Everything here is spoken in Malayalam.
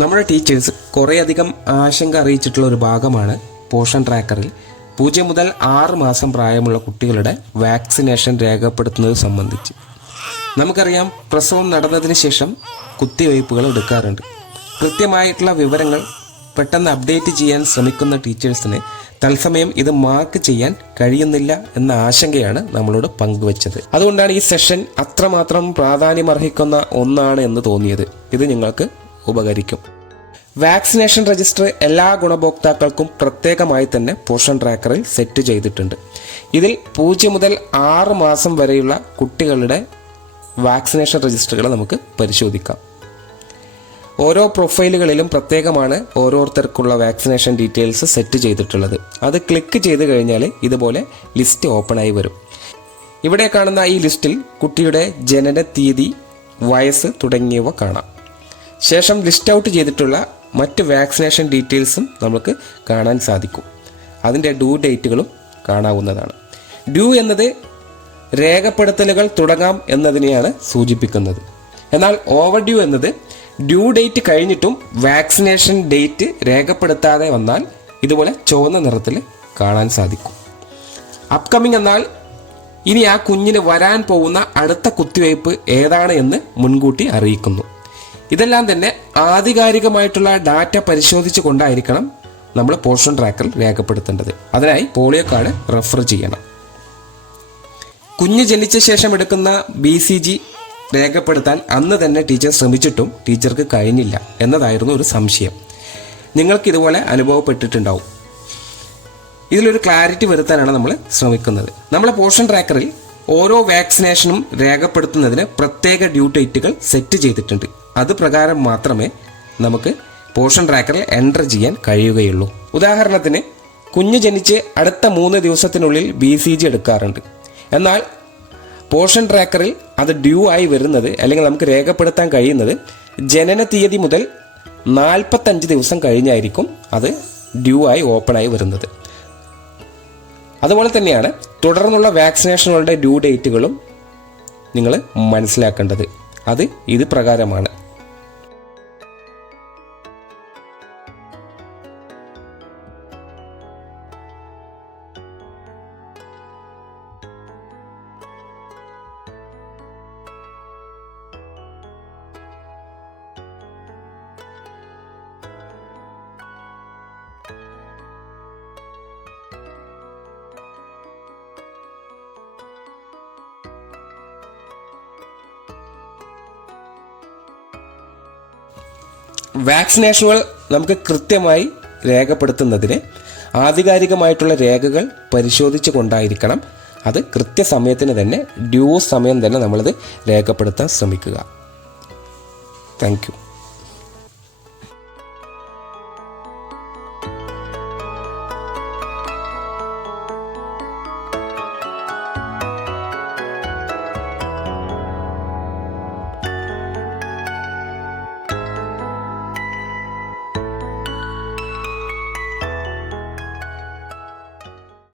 നമ്മുടെ ടീച്ചേഴ്സ് കുറേയധികം ആശങ്ക അറിയിച്ചിട്ടുള്ള ഒരു ഭാഗമാണ് പോഷൻ ട്രാക്കറിൽ 0 മുതൽ 6 മാസം പ്രായമുള്ള കുട്ടികളുടെ വാക്സിനേഷൻ രേഖപ്പെടുത്തുന്നത് സംബന്ധിച്ച്. നമുക്കറിയാം, പ്രസവം നടന്നതിന് ശേഷം കുത്തിവയ്പ്പുകൾ എടുക്കാറുണ്ട്. കൃത്യമായിട്ടുള്ള വിവരങ്ങൾ പെട്ടെന്ന് അപ്ഡേറ്റ് ചെയ്യാൻ ശ്രമിക്കുന്ന ടീച്ചേഴ്സിന് തത്സമയം ഇത് മാർക്ക് ചെയ്യാൻ കഴിയുന്നില്ല എന്ന ആശങ്കയാണ് നമ്മളോട് പങ്കുവച്ചത്. അതുകൊണ്ടാണ് ഈ സെഷൻ അത്രമാത്രം പ്രാധാന്യമർഹിക്കുന്ന ഒന്നാണ് എന്ന് തോന്നിയത്. ഇത് നിങ്ങൾക്ക് ഉപകരിക്കും. വാക്സിനേഷൻ രജിസ്റ്റർ എല്ലാ ഗുണഭോക്താക്കൾക്കും പ്രത്യേകമായി തന്നെ പോഷൻ ട്രാക്കറിൽ സെറ്റ് ചെയ്തിട്ടുണ്ട്. ഇതിൽ 0 മുതൽ 6 മാസം വരെയുള്ള കുട്ടികളുടെ വാക്സിനേഷൻ രജിസ്റ്ററുകൾ നമുക്ക് പരിശോധിക്കാം. ഓരോ പ്രൊഫൈലുകളിലും പ്രത്യേകമാണ് ഓരോരുത്തർക്കുള്ള വാക്സിനേഷൻ ഡീറ്റെയിൽസ് സെറ്റ് ചെയ്തിട്ടുള്ളത്. അത് ക്ലിക്ക് ചെയ്ത് കഴിഞ്ഞാൽ ഇതുപോലെ ലിസ്റ്റ് ഓപ്പണായി വരും. ഇവിടെ കാണുന്ന ഈ ലിസ്റ്റിൽ കുട്ടിയുടെ ജനന തീയതി, വയസ്സ് തുടങ്ങിയവ കാണാം. ശേഷം ലിസ്റ്റ് ഔട്ട് ചെയ്തിട്ടുള്ള മറ്റ് വാക്സിനേഷൻ ഡീറ്റെയിൽസും നമുക്ക് കാണാൻ സാധിക്കും. അതിൻ്റെ ഡ്യൂ ഡേറ്റുകളും കാണാവുന്നതാണ്. ഡ്യൂ എന്നത് രേഖപ്പെടുത്തലുകൾ തുടങ്ങാം എന്നതിനെയാണ് സൂചിപ്പിക്കുന്നത്. എന്നാൽ ഓവർ ഡ്യൂ എന്നത് ഡ്യൂ ഡേറ്റ് കഴിഞ്ഞിട്ടും വാക്സിനേഷൻ ഡേറ്റ് രേഖപ്പെടുത്താതെ വന്നാൽ ഇതുപോലെ ചുവന്ന നിറത്തിൽ കാണാൻ സാധിക്കും. അപ്കമിങ് എന്നാൽ ഇനി ആ കുഞ്ഞിന് വരാൻ പോകുന്ന അടുത്ത കുത്തിവയ്പ്പ് ഏതാണ് എന്ന് മുൻകൂട്ടി അറിയിക്കുന്നു. ഇതെല്ലാം തന്നെ ആധികാരികമായിട്ടുള്ള ഡാറ്റ പരിശോധിച്ചു കൊണ്ടായിരിക്കണം നമ്മൾ പോഷൻ ട്രാക്കറിൽ രേഖപ്പെടുത്തേണ്ടത്. അതിനായി പോളിയോ കാർഡ് റെഫർ ചെയ്യണം. കുഞ്ഞ് ജനിച്ച ശേഷം എടുക്കുന്ന BCG രേഖപ്പെടുത്താൻ അന്ന് തന്നെ ടീച്ചർ ശ്രമിച്ചിട്ടും ടീച്ചർക്ക് കഴിഞ്ഞില്ല എന്നതായിരുന്നു ഒരു സംശയം. നിങ്ങൾക്കിതുപോലെ അനുഭവപ്പെട്ടിട്ടുണ്ടാവും. ഇതിലൊരു ക്ലാരിറ്റി വരുത്താനാണ് നമ്മൾ ശ്രമിക്കുന്നത്. നമ്മളെ പോഷൻ ട്രാക്കറിൽ ഓരോ വാക്സിനേഷനും രേഖപ്പെടുത്തുന്നതിന് പ്രത്യേക ഡ്യൂ ഡേറ്റുകൾ സെറ്റ് ചെയ്തിട്ടുണ്ട്. അത് പ്രകാരം മാത്രമേ നമുക്ക് പോഷൻ ട്രാക്കറിൽ എൻ്റർ ചെയ്യാൻ കഴിയുകയുള്ളൂ. ഉദാഹരണത്തിന്, കുഞ്ഞ് ജനിച്ച് അടുത്ത 3 ദിവസത്തിനുള്ളിൽ BCG എടുക്കാറുണ്ട്. എന്നാൽ പോഷൻ ട്രാക്കറിൽ അത് ഡ്യൂ ആയി വരുന്നത്, അല്ലെങ്കിൽ നമുക്ക് രേഖപ്പെടുത്താൻ കഴിയുന്നത് ജനന തീയതി മുതൽ 45 ദിവസം കഴിഞ്ഞായിരിക്കും അത് ഡ്യൂ ആയി ഓപ്പണായി വരുന്നത്. അതുപോലെ തന്നെയാണ് തുടർന്നുള്ള വാക്സിനേഷനുകളുടെ ഡ്യൂ ഡേറ്റുകളും നിങ്ങൾ മനസ്സിലാക്കേണ്ടത്. അത് ഇത് പ്രകാരമാണ്. വാക്സിനേഷനുകൾ നമുക്ക് കൃത്യമായി രേഖപ്പെടുത്തുന്നതിന് ആധികാരികമായിട്ടുള്ള രേഖകൾ പരിശോധിച്ച് കൊണ്ടായിരിക്കണം അത് കൃത്യസമയത്തിന് തന്നെ, ഡ്യൂ സമയം തന്നെ നമ്മളത് രേഖപ്പെടുത്താൻ ശ്രമിക്കുക. Thank you.